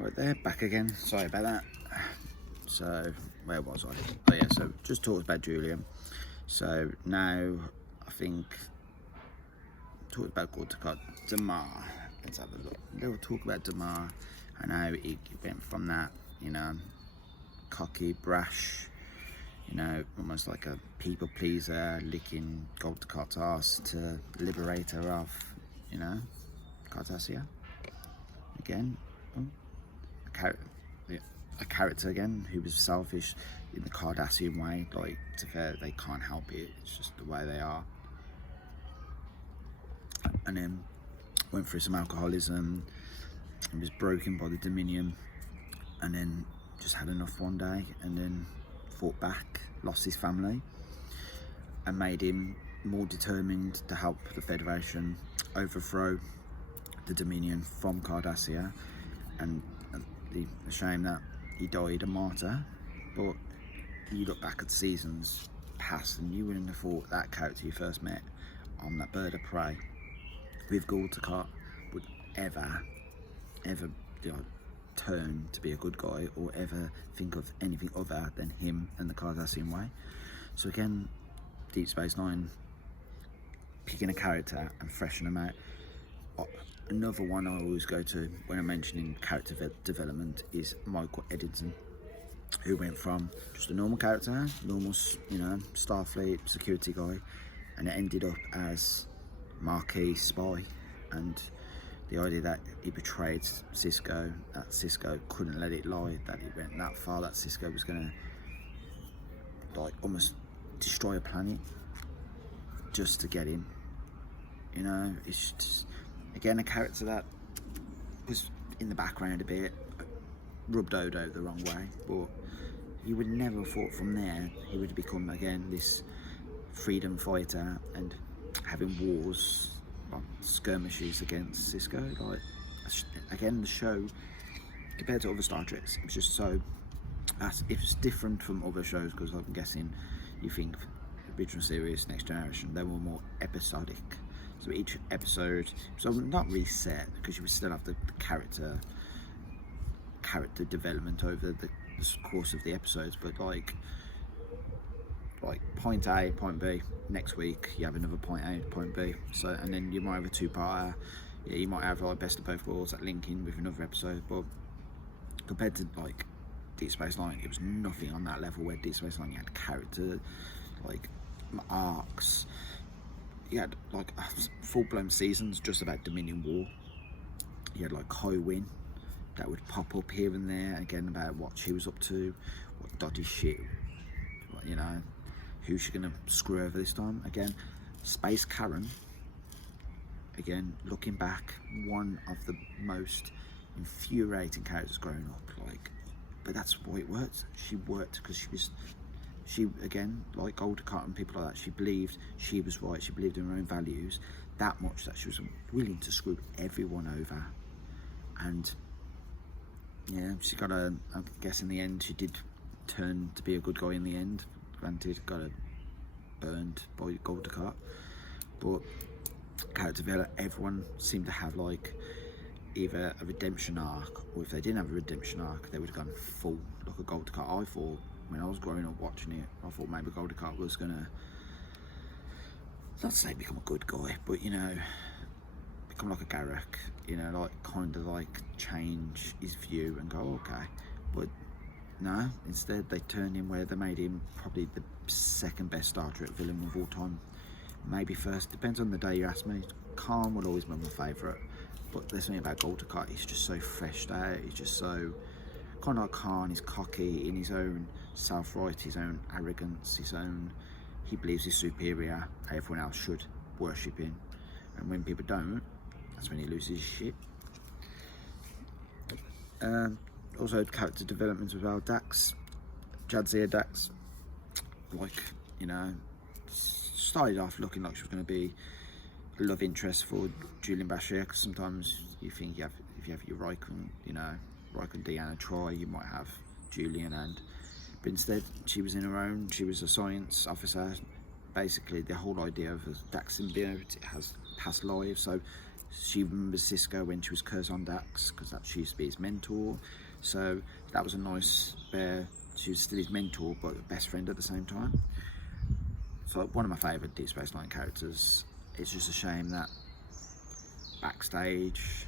Alright there, back again. Sorry about that. So, where was I? Oh yeah, so just talked about Julian. So now, I think, talked about Damar. Let's have a look. We'll talk about Damar and how he went from that, you know, cocky, brash, you know, almost like a people pleaser, licking Gold to Cart's ass, to liberator of, you know, Cardassia. Again, a character again who was selfish in the Cardassian way. Like, to be fair, they can't help it. It's just the way they are. And then went through some alcoholism and was broken by the Dominion, and then just had enough one day, and then fought back, lost his family, and made him more determined to help the Federation overthrow the Dominion from Cardassia. And the shame that he died a martyr, but you look back at seasons past and you wouldn't have thought that character you first met on that bird of prey with Gold to Cart would ever, you know, turn to be a good guy, or ever think of anything other than him and the Cardassian way. So again, Deep Space Nine, picking a character and freshening them out. Another one I always go to when I'm mentioning character development is Michael Edington, who went from just a normal character, normal, you know, Starfleet security guy, and it ended up as marquee spy. And the idea that he betrayed Cisco, that Cisco couldn't let it lie, that it went that far, that Cisco was gonna like almost destroy a planet just to get him. You know, it's just, again, a character that was in the background a bit, rubbed Odo the wrong way, but you would never have thought from there he would become again this freedom fighter and having wars, well, skirmishes against Cisco. Like, again, the show compared to other Star Treks, it was just so, it's different from other shows, because I'm guessing you think original series, Next Generation, they were more episodic. So each episode, so not reset, because you would still have the character development over the course of the episodes, but like point A, point B, next week you have another point A, point B. So, and then you might have a two-parter. Yeah, you might have like best of both worlds that link in with another episode. But compared to like Deep Space Nine, it was nothing on that level. Where Deep Space Nine, you had character, like arcs. You had like full-blown seasons just about Dominion War. You had like High Win that would pop up here and there, again about what she was up to, what dodgy shit, you know, who's she gonna screw over this time. Again, Space Karen, again, looking back, one of the most infuriating characters growing up, like, but that's why it worked. She worked because she again, like Gold Cart and people like that, she believed she was right, she believed in her own values that much that she was willing to screw everyone over. And yeah, she got I guess in the end she did turn to be a good guy in the end. Granted, got burned by Gold to Cart, but character development, everyone seemed to have like either a redemption arc, or if they didn't have a redemption arc, they would have gone full like a Gold to Cart. I thought, when I was growing up watching it, I thought maybe Gold to Cart was gonna, not say become a good guy, but you know, become like a Garak, you know, like kind of like change his view and go, okay. But no, instead they turned him where they made him probably the second best Star Trek villain of all time. Maybe first, depends on the day you ask me. Khan will always be my favourite, but there's something about Gold to Cart, he's just so fresh out, he's just so, kind of like Khan, he's cocky in his own self-right, his own arrogance, his own, he believes he's superior, everyone else should worship him, and when people don't, that's when he loses his shit. Also character development as well. Dax, Jadzia Dax, like, you know, started off looking like she was going to be a love interest for Julian Bashir, because sometimes you think if you have your Raikkonen, you know, Raikkonen, Deanna, Troy, you might have Julian, but instead she was in her own, she was a science officer. Basically the whole idea of a Dax symbiote, it has past lives, so She remembers Cisco when she was Curzon Dax, because that she used to be his mentor. So that was a nice, she was still his mentor, but best friend at the same time. So one of my favourite Deep Space Nine characters. It's just a shame that backstage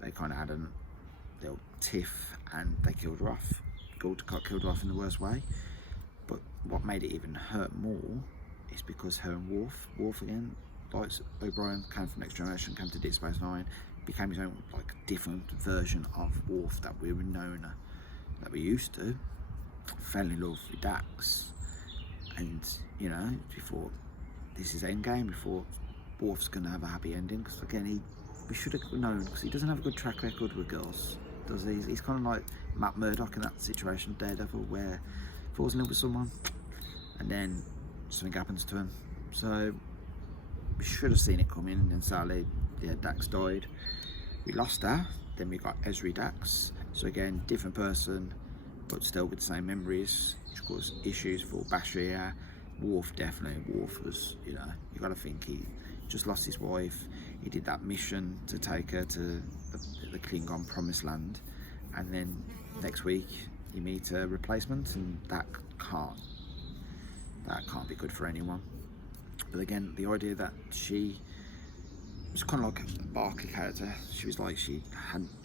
they kind of had a little tiff and they killed her off. Gould killed her off in the worst way. But what made it even hurt more is because her and Worf again, like O'Brien, came from Next Generation, came to Deep Space Nine, became his own like different version of Worf that we were known, that we used to. Fell in love with Dax, and you know, before this is Endgame, before Worf's gonna have a happy ending, because again we should have known, because he doesn't have a good track record with girls, does he? He's kind of like Matt Murdock in that situation, Daredevil, where he falls in love with someone and then something happens to him. So we should have seen it coming, and sadly, yeah, Dax died. We lost her, then we got Ezri Dax. So again, different person, but still with the same memories, which caused issues for Bashir. Worf, definitely. Worf was, you know, you got to think he just lost his wife. He did that mission to take her to the Klingon Promised Land, and then next week you meet a replacement, and that can't be good for anyone. But again, the idea that she was kind of like a Barclay character. She was like, she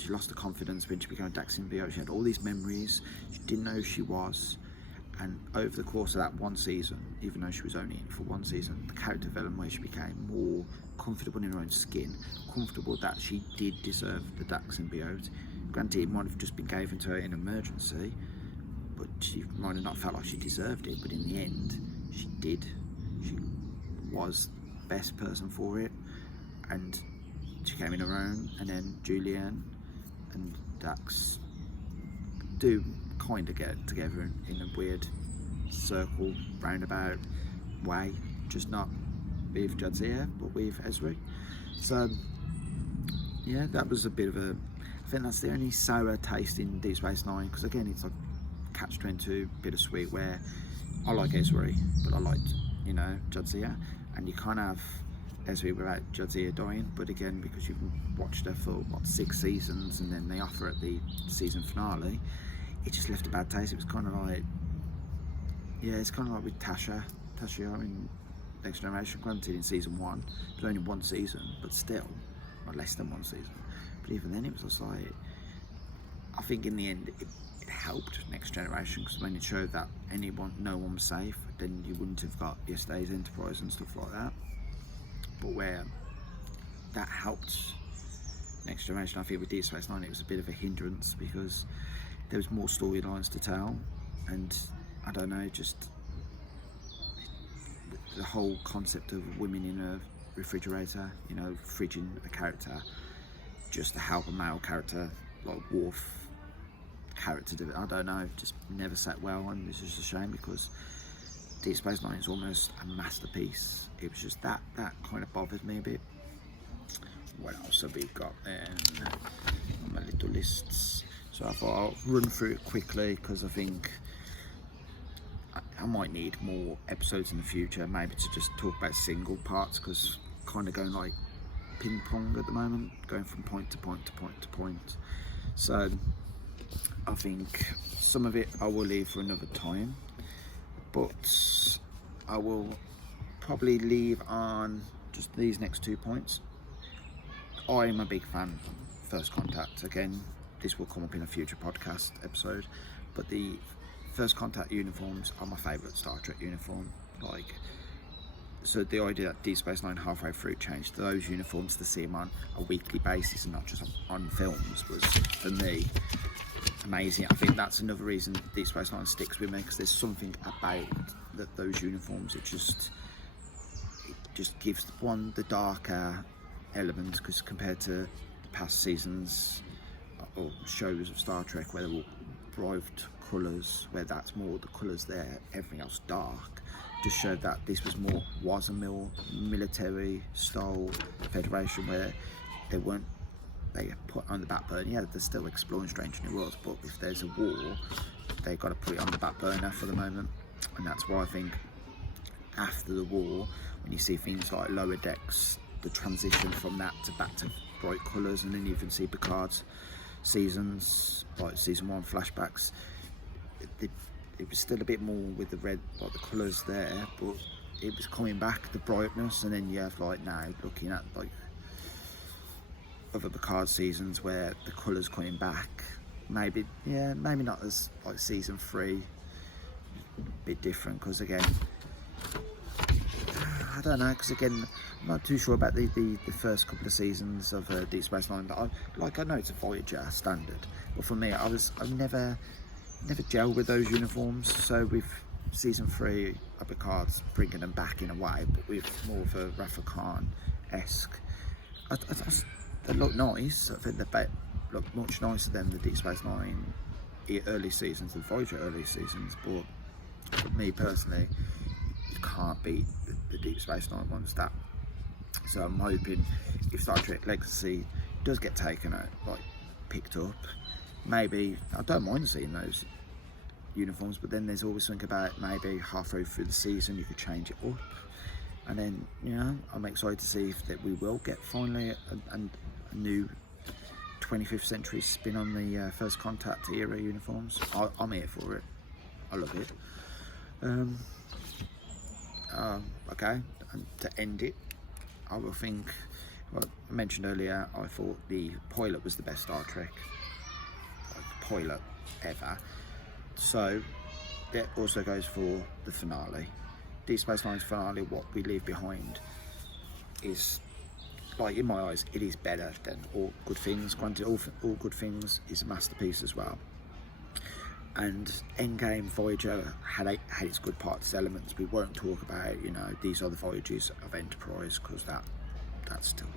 lost the confidence when she became a Dax symbiote. She had all these memories. She didn't know who she was. And over the course of that one season, even though she was only in for one season, the character development where she became more comfortable in her own skin, comfortable that she did deserve the Dax symbiote. Granted, it might have just been given to her in emergency, but she might have not felt like she deserved it. But in the end, she did. She was the best person for it, and she came in her own. And then Julian and Dax do kind of get together in a weird circle, roundabout way, just not with Jadzia, but with Ezri. So yeah, that was a bit of a, I think that's the only sour taste in Deep Space Nine, because again, it's like catch-22, bittersweet, where I like Ezri, but I liked, you know, Jadzia, and you can't have Ezri without Jadzia dying. But again, because you've watched her for what, 6 seasons, and then they offer at the season finale, it just left a bad taste. It was kind of like, yeah, it's kind of like with Tasha in Next Generation. Granted, in season 1, it was only 1 season, but still, or less than 1 season. But even then, it was just like, I think in the end, it helped Next Generation, because when it showed that no one was safe, then you wouldn't have got yesterday's Enterprise and stuff like that. But where that helped Next Generation, I think with Deep Space Nine, it was a bit of a hindrance, because there was more storylines to tell, and I don't know, just the whole concept of women in a refrigerator, you know, fridging a character just to help a male character like Worf character do it. I don't know, just never sat well, and it's just a shame, because Deep Space Nine is almost a masterpiece. It was just that kind of bothered me a bit. What else have we got then on my little lists? So I thought I'll run through it quickly, because I think I might need more episodes in the future, maybe to just talk about single parts, because kind of going like ping pong at the moment, going from point to point to point to point. So I think some of it I will leave for another time, but I will probably leave on just these next 2 points. I'm a big fan of First Contact. Again, this will come up in a future podcast episode, but the First Contact uniforms are my favourite Star Trek uniform. Like, so the idea that Deep Space Nine halfway through changed those uniforms to see them on a weekly basis and not just on films was, for me, amazing. I think that's another reason Deep Space Nine sticks with me, because there's something about those uniforms. It just gives the darker element, because compared to past seasons or shows of Star Trek where they're all bright colours, where that's more the colours there, everything else dark, just showed that this was a more military style Federation, where they put on the back burner. Yeah, they're still exploring strange new worlds, but if there's a war, they've got to put it on the back burner for the moment. And that's why I think after the war, when you see things like Lower Decks, the transition from that to back to bright colours, and then you can see Picard's seasons, like season 1 flashbacks. It was still a bit more with the red, like the colours there, but it was coming back, the brightness. And then you have like now looking at like other Picard seasons where the colours coming back, maybe not as like season 3, a bit different, because again, I don't know, because again, I'm not too sure about the first couple of seasons of Deep Space Nine, but I know it's a Voyager standard, but for me, I've never gelled with those uniforms. So with season 3 of Picard's bringing them back in a way, but with more of a Rafa Khan-esque, they look nice. I think they look much nicer than the Deep Space Nine early seasons, the Voyager early seasons, but for me personally, you can't beat the Deep Space Nine ones. So I'm hoping if Star Trek Legacy does get taken out, like picked up, maybe I don't mind seeing those uniforms, but then there's always something about maybe halfway through the season you could change it up, and then I'm excited to see if that we will get finally a new 25th century spin on the First Contact era uniforms. I'm here for it. I love it. Okay, and to end it, I will think, well, I mentioned earlier, I thought the pilot was the best Star Trek pilot ever. So that also goes for the finale. Deep Space Nine's finale, What We Leave Behind, is, like, in my eyes, it is better than All Good Things. Granted, All Good Things is a masterpiece as well. And Endgame, Voyager had its good parts, elements. We won't talk about, these are the voyages of Enterprise, because that's still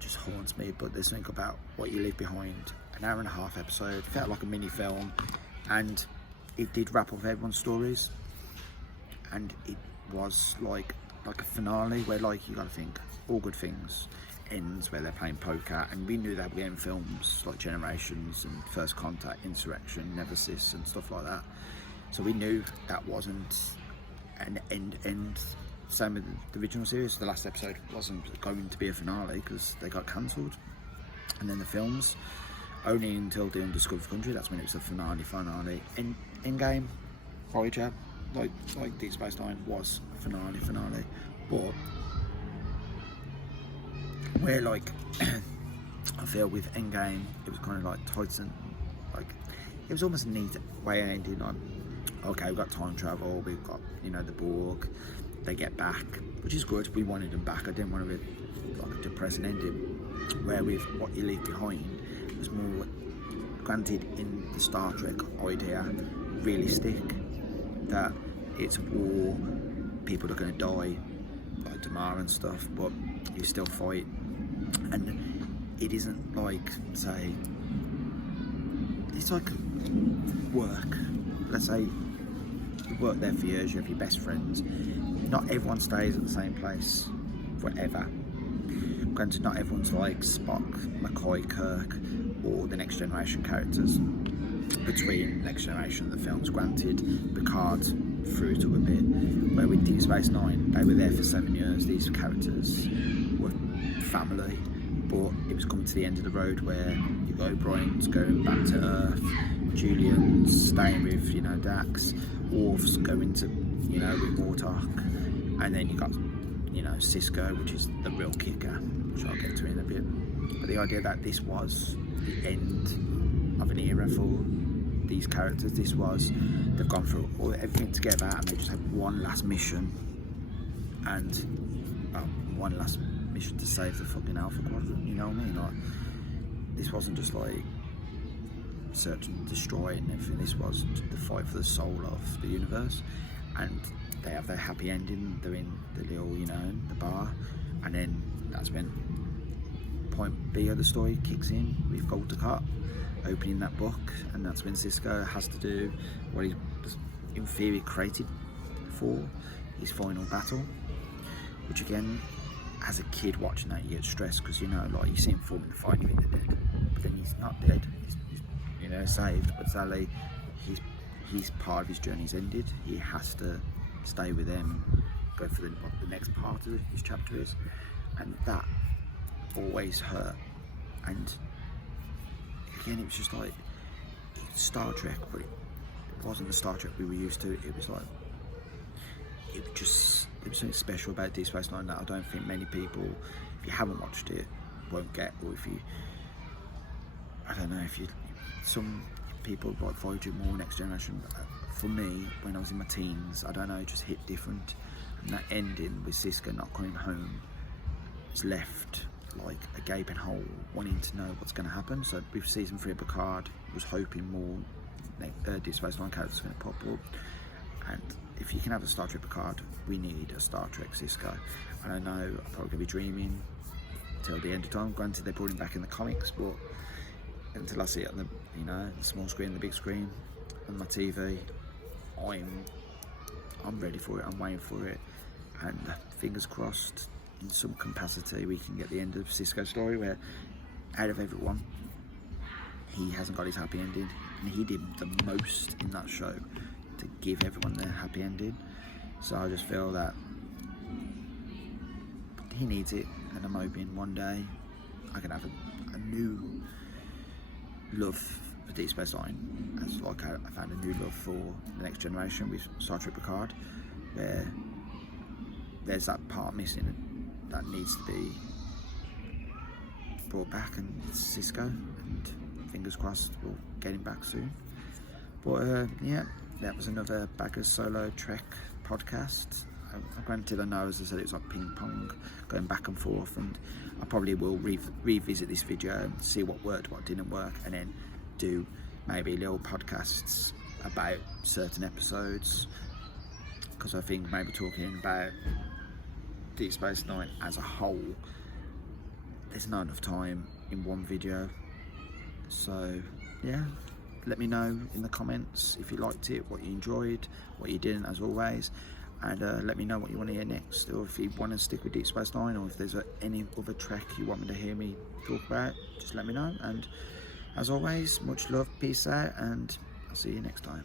just haunts me. But there's something about What You Leave Behind, an hour and a half episode, felt like a mini film, and it did wrap up everyone's stories. And it was like a finale where, like, you got to think All Good Things ends where they're playing poker, and we knew that we getting films like Generations and First Contact, Insurrection, Nemesis and stuff like that, so we knew that wasn't an end. Same with the original series, the last episode wasn't going to be a finale because they got cancelled, and then the films only until the Undiscovered Country, that's when it was the finale. Endgame, Voyager, like Deep Space Nine was finale, but where, like, I feel with Endgame, it was kind of like Titan, like, it was almost a neat way of ending. Like, okay, we've got time travel, we've got, the Borg, they get back, which is good, we wanted them back. I didn't want to be like a depressing ending, where with What You Leave Behind, it was more, granted, in the Star Trek idea, realistic, that it's war, people are going to die, like Damar and stuff, but you still fight. And it isn't like, say, it's like work. Let's say you work there for years, you have your best friends. Not everyone stays at the same place forever. Granted, not everyone's like Spock, McCoy, Kirk, or the Next Generation characters. Between Next Generation and the films, granted, Picard through to a bit, where with Deep Space Nine, they were there for 7 years. These characters were family, but it was coming to the end of the road where you got O'Brien's going back to Earth, Julian's staying with, Dax, Worf's going to, with Wartok, and then you got, Cisco, which is the real kicker, which I'll get to in a bit. But the idea that this was the end of an era for these characters, they've gone through everything together, and they just have one last mission, and one last mission to save the fucking Alpha Quadrant, you know what I mean? Like, this wasn't just like search and destroy and everything, this was the fight for the soul of the universe. And they have their happy ending, they're in the little, the bar, and then that's when point B of the story kicks in with Voltacott opening that book, and that's when Cisco has to do what he was in theory created for, his final battle, which again, as a kid watching that, you get stressed because, like, you see him forming the fight, you think they're dead, but then he's not dead, he's saved, but sadly he's part of his journey's ended. He has to stay with them and go for what the next part of his chapter is, and that always hurt. And again, it was just like Star Trek, but it wasn't the Star Trek we were used to. It was like, there was something special about Deep Space Nine that I don't think many people, if you haven't watched it, won't get. Or if you, I don't know, some people like Voyager more, Next Generation. For me, when I was in my teens, I don't know, it just hit different. And that ending with Sisko not coming home is left like a gaping hole, wanting to know what's going to happen. So with season 3 of Picard, was hoping more Deep Space Nine characters are going to pop up. And if you can have a Star Trek Picard, we need a Star Trek Sisko. And I know I'm probably going to be dreaming till the end of time. Granted, they brought him back in the comics, but until I see it on the, the small screen, the big screen, on my TV, I'm ready for it. I'm waiting for it, and fingers crossed, in some capacity, we can get the end of Sisko's story, where out of everyone, he hasn't got his happy ending, and he did the most in that show to give everyone their happy ending. So I just feel that he needs it, and I'm hoping one day I can have a new love for Deep Space Nine, as like I found a new love for the Next Generation with Star Trek Picard, where there's that part missing that needs to be brought back, and it's Sisko, and fingers crossed we'll get him back soon. But yeah, that was another Baggers Solo Trek podcast. Granted, I know, as I said, it's like ping pong, going back and forth, and I probably will revisit this video and see what worked, what didn't work, and then do maybe little podcasts about certain episodes, because I think maybe talking about Deep Space Nine as a whole, there's not enough time in one video. So yeah, let me know in the comments if you liked it, what you enjoyed, what you didn't, as always. And let me know what you want to hear next, or if you want to stick with Deep Space Nine, or if there's any other Trek you want me to hear me talk about, just let me know. And as always, much love, peace out, and I'll see you next time.